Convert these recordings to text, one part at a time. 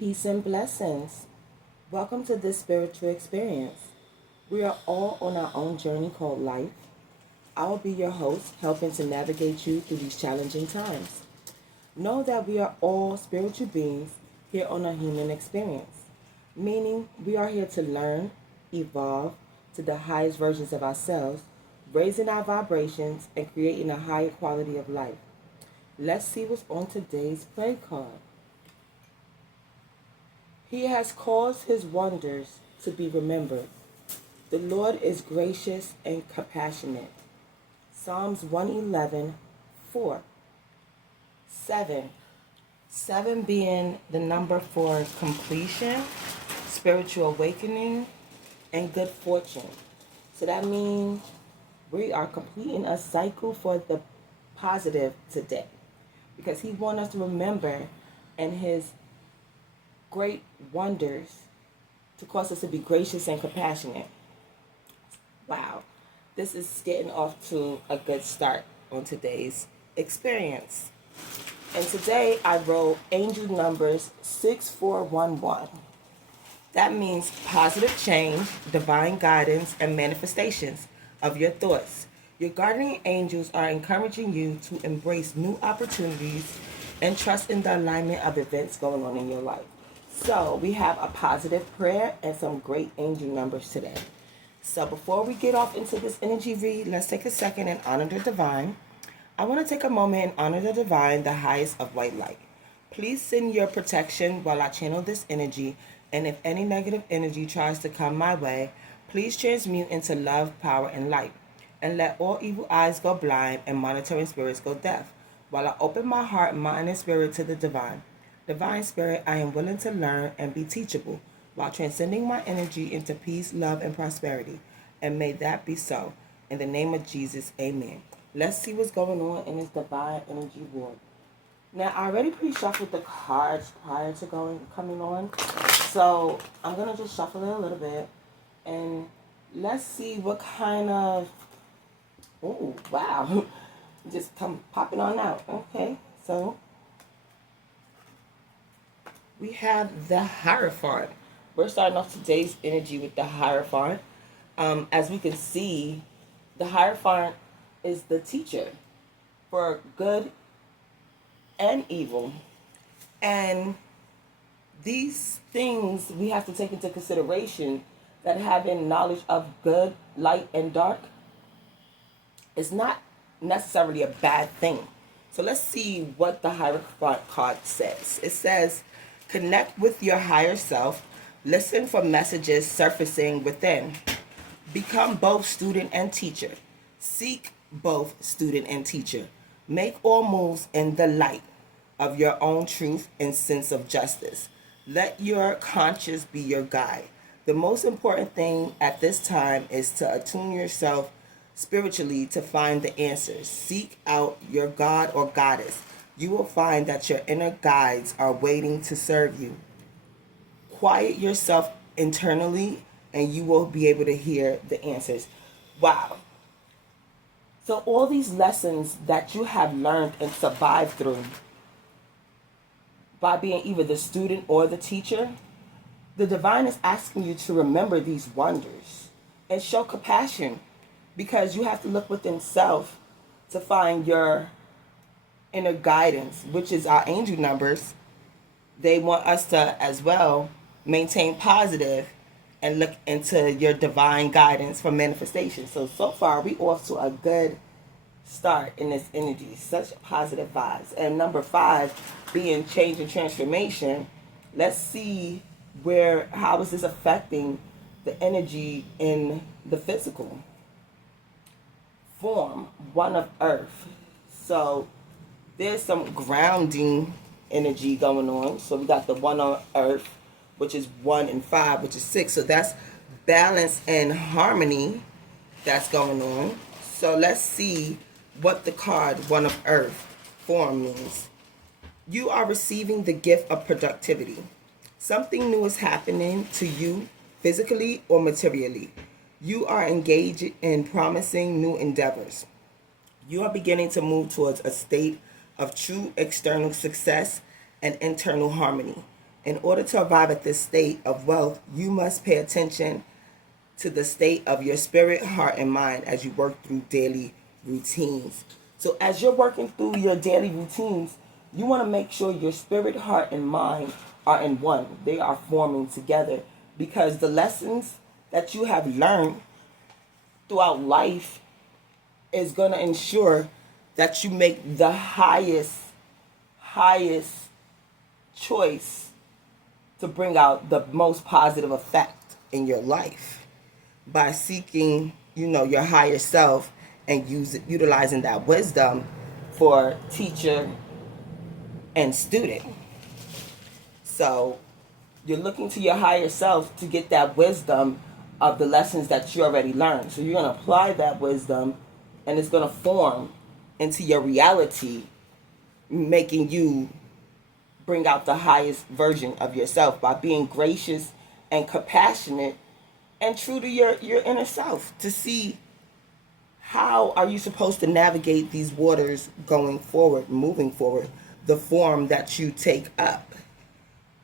Peace and blessings. Welcome to this spiritual experience. We are all on our own journey called life. I will be your host, helping to navigate you through these challenging times. Know that we are all spiritual beings here on a human experience, meaning we are here to learn, evolve to the highest versions of ourselves, raising our vibrations and creating a higher quality of life. Let's see what's on today's play card. He has caused his wonders to be remembered. The Lord is gracious and compassionate. Psalms 111, 4. 7. 7 being the number for completion, spiritual awakening, and good fortune. So that means we are completing a cycle for the positive today. Because he wants us to remember and his great wonders to cause us to be gracious and compassionate. Wow, this is getting off to a good start on today's experience. And today I wrote angel numbers 6411. That means positive change, divine guidance, and manifestations of your thoughts. Your guardian angels are encouraging you to embrace new opportunities and trust in the alignment of events going on in your life. So we have a positive prayer and some great angel numbers today. So before we get off into this energy read, let's take a second and honor the divine. I want to take a moment and honor the divine, the highest of white light. Please send your protection while I channel this energy, and if any negative energy tries to come my way, please transmute into love, power, and light. And let all evil eyes go blind and monitoring spirits go deaf, while I open my heart, mind, and spirit to the divine. Divine Spirit, I am willing to learn and be teachable while transcending my energy into peace, love, and prosperity. And may that be so. In the name of Jesus, amen. Let's see what's going on in this divine energy ward. Now, I already pre-shuffled the cards prior to coming on. So I'm going to just shuffle it a little bit. And let's see what kind of... Oh, wow. Just come popping on out. Okay, so... we have the Hierophant. We're starting off today's energy with the Hierophant. As we can see, the Hierophant is the teacher for good and evil. And these things we have to take into consideration, that having knowledge of good, light, and dark is not necessarily a bad thing. So let's see what the Hierophant card says. It says, connect with your higher self. Listen for messages surfacing within. Become both student and teacher. Seek both student and teacher. Make all moves in the light of your own truth and sense of justice. Let your conscience be your guide. The most important thing at this time is to attune yourself spiritually to find the answers. Seek out your God or goddess. You will find that your inner guides are waiting to serve you. Quiet yourself internally and you will be able to hear the answers. Wow. So all these lessons that you have learned and survived through by being either the student or the teacher, the divine is asking you to remember these wonders and show compassion, because you have to look within self to find your inner guidance, which is our angel numbers. They want us to as well maintain positive and look into your divine guidance for manifestation. So far we off to a good start in this energy. Such positive vibes. And number 5 being change and transformation. Let's see how is this affecting the energy in the physical form, one of earth. So there's some grounding energy going on. So we got the one on earth, which is 1 and 5, which is 6. So that's balance and harmony that's going on. So let's see what the card one of earth form means. You are receiving the gift of productivity. Something new is happening to you physically or materially. You are engaged in promising new endeavors. You are beginning to move towards a state of true external success and internal harmony. In order to arrive at this state of wealth, you must pay attention to the state of your spirit, heart, and mind as you work through daily routines. So, as you're working through your daily routines, you want to make sure your spirit, heart, and mind are in one. They are forming together, because the lessons that you have learned throughout life is going to ensure that you make the highest choice to bring out the most positive effect in your life by seeking, your higher self and utilizing that wisdom for teacher and student. So you're looking to your higher self to get that wisdom of the lessons that you already learned. So you're going to apply that wisdom, and it's going to form into your reality, making you bring out the highest version of yourself by being gracious and compassionate and true to your inner self, to see how are you supposed to navigate these waters going forward, moving forward, the form that you take up.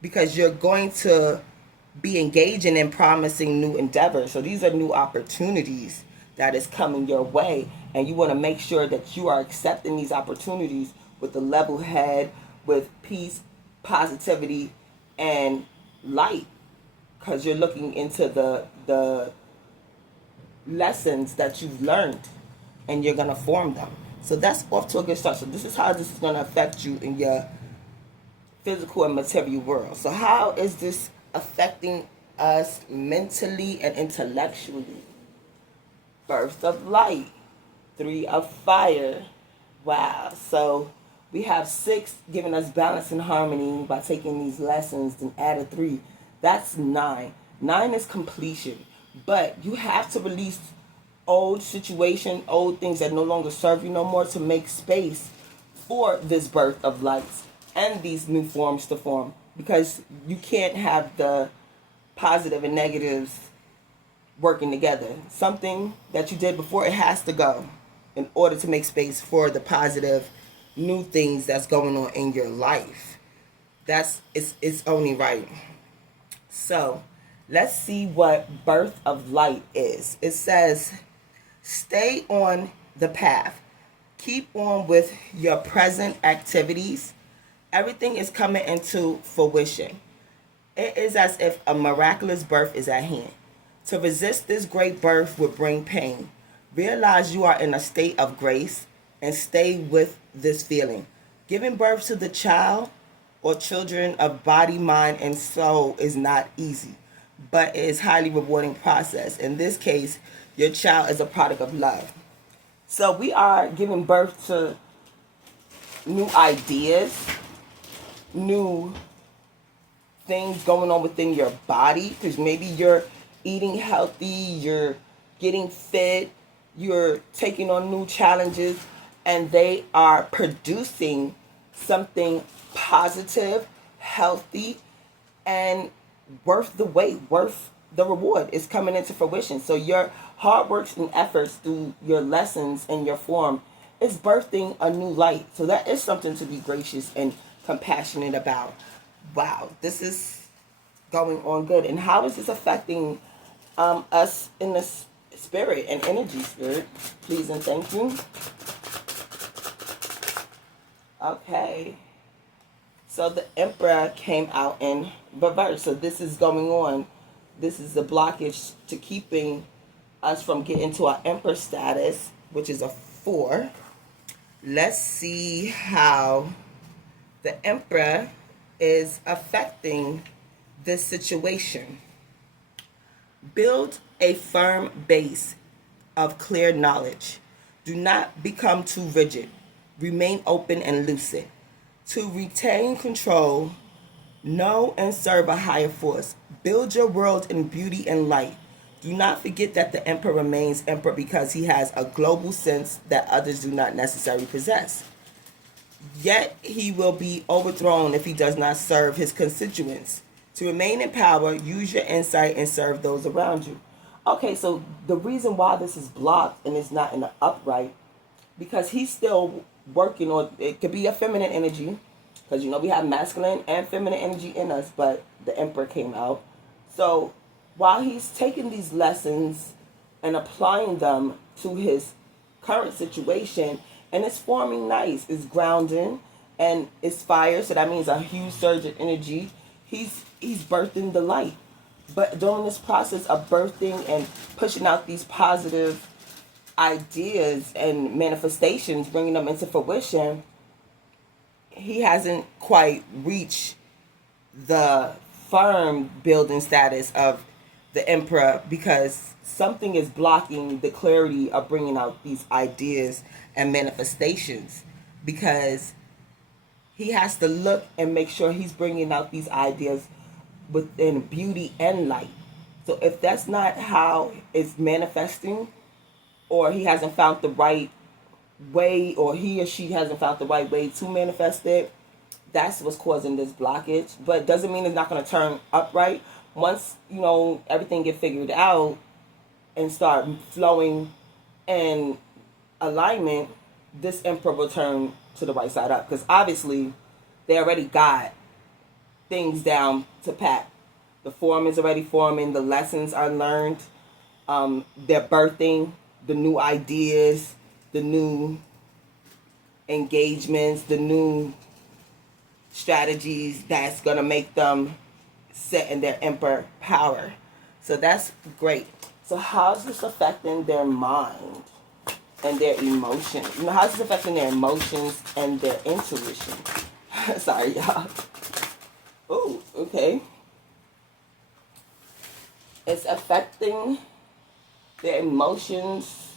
Because you're going to be engaging in promising new endeavors. So these are new opportunities that is coming your way. And you want to make sure that you are accepting these opportunities with a level head, with peace, positivity, and light. Because you're looking into the lessons that you've learned, and you're going to form them. So that's off to a good start. So this is how this is going to affect you in your physical and material world. So how is this affecting us mentally and intellectually? Birth of light, 3 of fire. Wow. So we have 6 giving us balance and harmony by taking these lessons, then add a 3. That's 9. 9 is completion. But you have to release old situation, old things that no longer serve you no more, to make space for this birth of lights and these new forms to form. Because you can't have the positive and negatives working together. Something that you did before, it has to go in order to make space for the positive new things that's going on in your life. It's only right. So let's see what birth of light is. It says, stay on the path. Keep on with your present activities. Everything is coming into fruition. It is as if a miraculous birth is at hand. To resist this great birth would bring pain. Realize you are in a state of grace and stay with this feeling. Giving birth to the child or children of body, mind, and soul is not easy, but it is a highly rewarding process. In this case, your child is a product of love. So we are giving birth to new ideas, new things going on within your body, because maybe you're eating healthy, you're getting fit, you're taking on new challenges, and they are producing something positive, healthy, and worth the wait, worth the reward is coming into fruition. So your hard works and efforts through your lessons and your form is birthing a new light. So that is something to be gracious and compassionate about. Wow, this is going on good. And how is this affecting us in the spirit and energy, spirit? Please and thank you. Okay. So the Emperor came out in reverse. So this is going on. This is the blockage to keeping us from getting to our Emperor status, which is a 4. Let's see how the Emperor is affecting this situation. Build a firm base of clear knowledge. Do not become too rigid. Remain open and lucid. To retain control, know and serve a higher force. Build your world in beauty and light. Do not forget that the Emperor remains Emperor because he has a global sense that others do not necessarily possess. Yet he will be overthrown if he does not serve his constituents. To remain in power, use your insight and serve those around you. Okay, so the reason why this is blocked and it's not in the upright, because he's still working on, it could be a feminine energy. because we have masculine and feminine energy in us, but the Emperor came out. So while he's taking these lessons and applying them to his current situation, and it's forming nice, it's grounding, and it's fire, so that means a huge surge of energy. He's birthing the light. But during this process of birthing and pushing out these positive ideas and manifestations, bringing them into fruition, he hasn't quite reached the firm building status of the Emperor, because something is blocking the clarity of bringing out these ideas and manifestations, because he has to look and make sure he's bringing out these ideas within beauty and light. So if that's not how it's manifesting, or he hasn't found the right way, or he or she hasn't found the right way to manifest it, that's what's causing this blockage. But it doesn't mean it's not going to turn upright. Once everything get figured out and start flowing in alignment, this Emperor will turn to the right side up, because obviously they already got things down to pat. The form is already forming, the lessons are learned, they're birthing the new ideas, the new engagements, the new strategies that's going to make them set in their Emperor power. So that's great. So how's this affecting their mind and their emotions? How's this affecting their emotions and their intuition? Sorry, y'all. Oh, okay. It's affecting their emotions.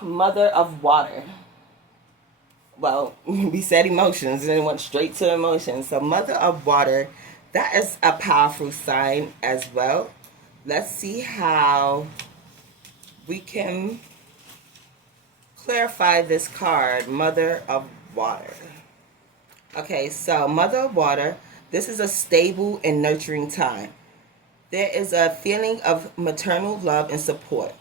Mother of water. Well, we said emotions and it went straight to emotions. So Mother of water, that is a powerful sign as well. Let's see how we can clarify this card, Mother of water. Okay, so Mother of water, this is a stable and nurturing time. There is a feeling of maternal love and support.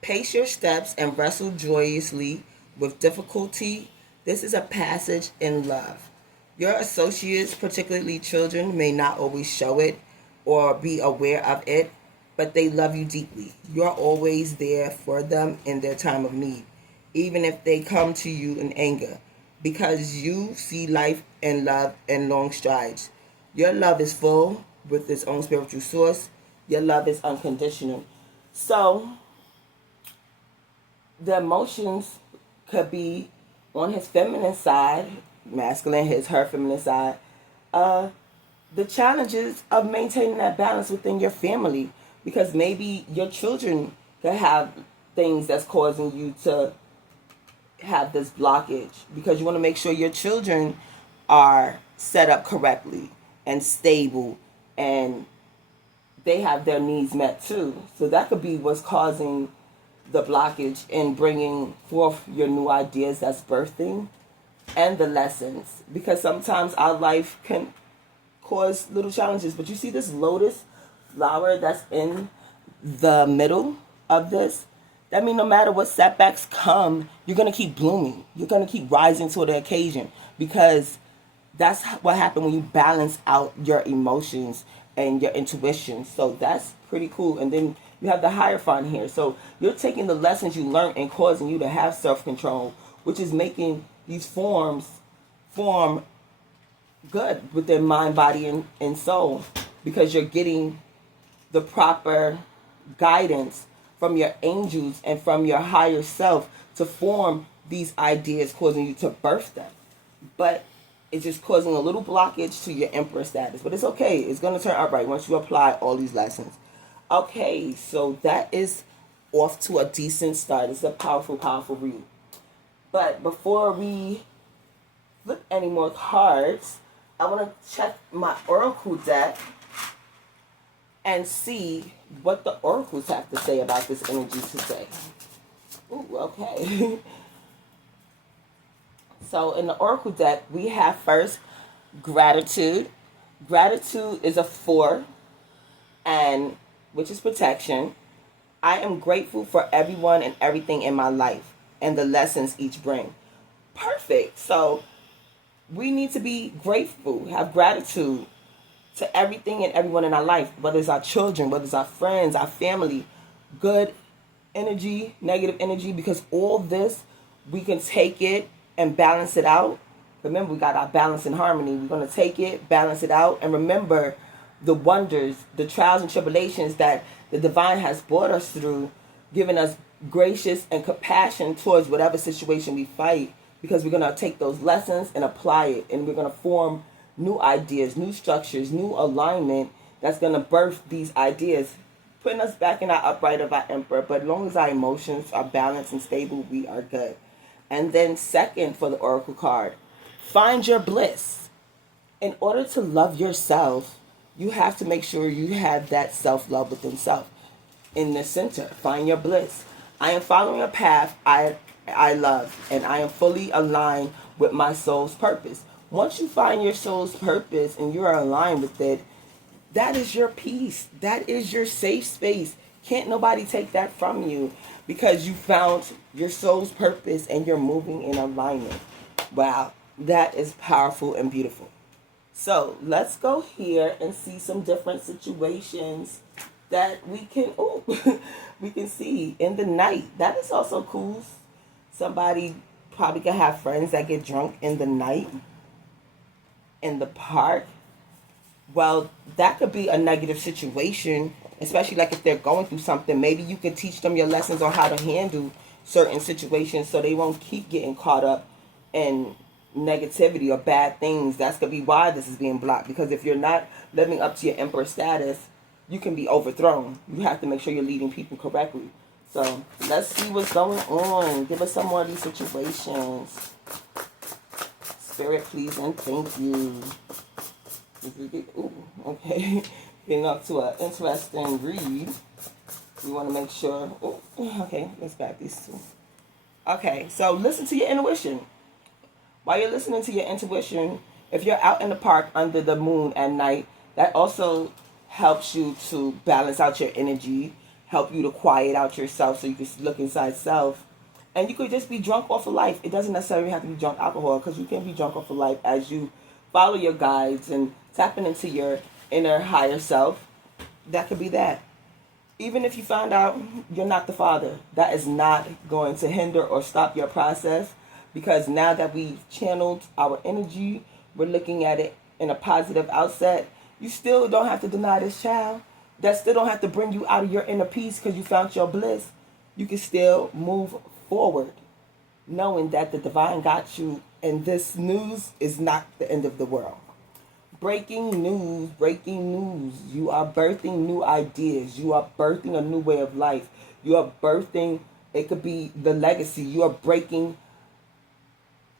Pace your steps and wrestle joyously with difficulty. This is a passage in love. Your associates, particularly children, may not always show it or be aware of it, but they love you deeply. You're always there for them in their time of need, even if they come to you in anger, because you see life and love in long strides. Your love is full with its own spiritual source. Your love is unconditional. So the emotions could be on his feminine side, masculine, her feminine side. The challenges of maintaining that balance within your family, because maybe your children could have things that's causing you to have this blockage, because you want to make sure your children are set up correctly and stable and they have their needs met too. So that could be what's causing the blockage in bringing forth your new ideas that's birthing, and the lessons, because sometimes our life can cause little challenges. But you see this lotus flower that's in the middle of this, that means no matter what setbacks come, you're going to keep blooming. You're going to keep rising to the occasion, because that's what happens when you balance out your emotions and your intuition. So that's pretty cool. And then you have the Hierophant here. So you're taking the lessons you learned and causing you to have self-control, which is making these forms form good within mind, body, and soul, because you're getting the proper guidance from your angels and from your higher self to form these ideas, causing you to birth them. But it's just causing a little blockage to your Emperor status. But it's okay. It's going to turn upright once you apply all these lessons. Okay, so that is off to a decent start. It's a powerful, powerful read. But before we flip any more cards, I want to check my Oracle deck and see what the oracles have to say about this energy today. Ooh, okay. So in the Oracle deck, we have first gratitude. Gratitude is a 4, and which is protection. I am grateful for everyone and everything in my life and the lessons each bring. Perfect. So we need to be grateful, have gratitude to everything and everyone in our life, whether it's our children, whether it's our friends, our family, good energy, negative energy, because all this, we can take it and balance it out. Remember, we got our balance and harmony. We're going to take it, balance it out, and remember the wonders, the trials and tribulations that the divine has brought us through, giving us gracious and compassion towards whatever situation we fight, because we're going to take those lessons and apply it, and we're going to form new ideas, new structures, new alignment that's going to birth these ideas, putting us back in our upright of our emperor. But as long as our emotions are balanced and stable, we are good. And then second, for the oracle card, find your bliss. In order to love yourself, you have to make sure you have that self-love within self. In the center, find your bliss. I am following a path I love, and I am fully aligned with my soul's purpose. Once you find your soul's purpose and you are aligned with it, that is your peace. That is your safe space. Can't nobody take that from you, because you found your soul's purpose and you're moving in alignment. Wow, that is powerful and beautiful. So let's go here and see some different situations that we can we can see in the night. That is also cool. Somebody probably can have friends that get drunk in the night in the park. Well, that could be a negative situation, especially like if they're going through something. Maybe you can teach them your lessons on how to handle certain situations so they won't keep getting caught up in negativity or bad things. That's going to be why this is being blocked, because if you're not living up to your emperor status, you can be overthrown. You have to make sure you're leading people correctly. So let's see what's going on. Give us some more of these situations. Spirit, please and thank you. Ooh, okay. Getting up to an interesting read. We want to make sure. Ooh, okay, let's grab these two. Okay, so listen to your intuition. While you're listening to your intuition, if you're out in the park under the moon at night, that also helps you to balance out your energy, help you to quiet out yourself so you can look inside self. And you could just be drunk off of life. It doesn't necessarily have to be drunk alcohol, because you can be drunk off of life as you follow your guides and tapping into your inner higher self. That could be that. Even if you find out you're not the father, that is not going to hinder or stop your process, because now that we've channeled our energy, we're looking at it in a positive outset. You still don't have to deny this child. That still don't have to bring you out of your inner peace because you found your bliss. You can still move forward knowing that the divine got you, and this news is not the end of the world. Breaking news, breaking news. You are birthing new ideas. You are birthing a new way of life. You are birthing, it could be the legacy. You are breaking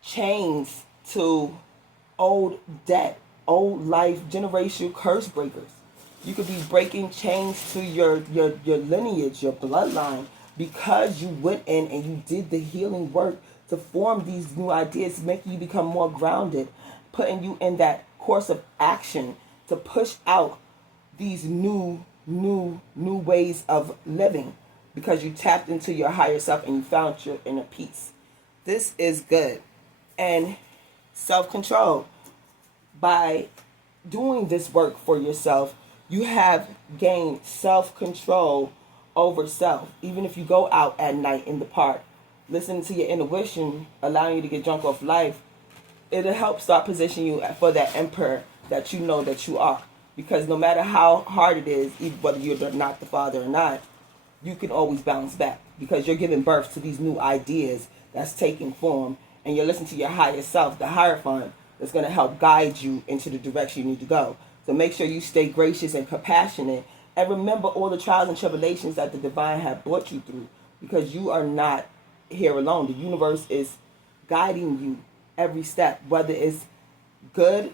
chains to old debt, old life, generational curse breakers. You could be breaking chains to your lineage, your bloodline, because you went in and you did the healing work to form these new ideas, making you become more grounded, putting you in that course of action to push out these new ways of living, because you tapped into your higher self and you found your inner peace. This is good. And self-control. By doing this work for yourself, you have gained self-control over self. Even if you go out at night in the park, listening to your intuition, allowing you to get drunk off life, it'll help start positioning you for that emperor that you know that you are. Because no matter how hard it is, even whether you're not the father or not, you can always bounce back, because you're giving birth to these new ideas that's taking form, and you're listening to your higher self, the Hierophant, that's going to help guide you into the direction you need to go. So make sure you stay gracious and compassionate, and remember all the trials and tribulations that the divine have brought you through, because you are not here alone. The universe is guiding you every step, whether it's good,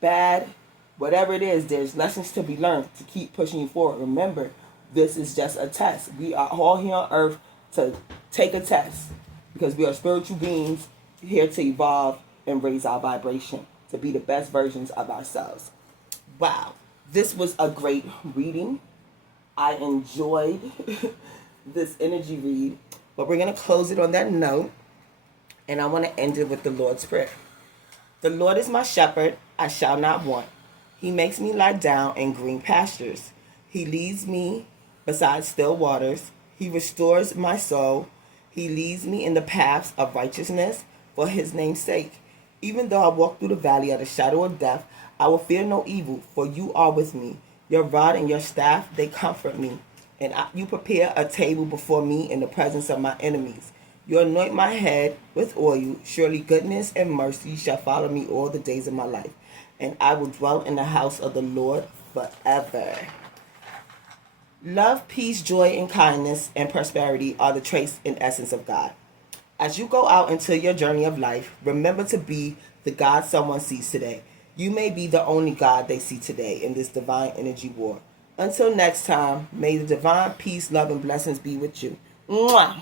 bad, whatever it is. There's lessons to be learned to keep pushing you forward. Remember, this is just a test. We are all here on earth to take a test, because we are spiritual beings here to evolve and raise our vibration to be the best versions of ourselves. Wow, this was a great reading. I enjoyed this energy read, but we're going to close it on that note, and I want to end it with the Lord's Prayer. The Lord is my shepherd, I shall not want. He makes me lie down in green pastures. He leads me beside still waters. He restores my soul. He leads me in the paths of righteousness for his name's sake. Even though I walk through the valley of the shadow of death, I will fear no evil, for you are with me. Your rod and your staff, they comfort me. And you prepare a table before me in the presence of my enemies. You anoint my head with oil. Surely goodness and mercy shall follow me all the days of my life, and I will dwell in the house of the Lord forever. Love, peace, joy, and kindness and prosperity are the traits and essence of God. As you go out into your journey of life, remember to be the God someone sees today. You may be the only God they see today in this divine energy war. Until next time, may the divine peace, love, and blessings be with you. Mwah!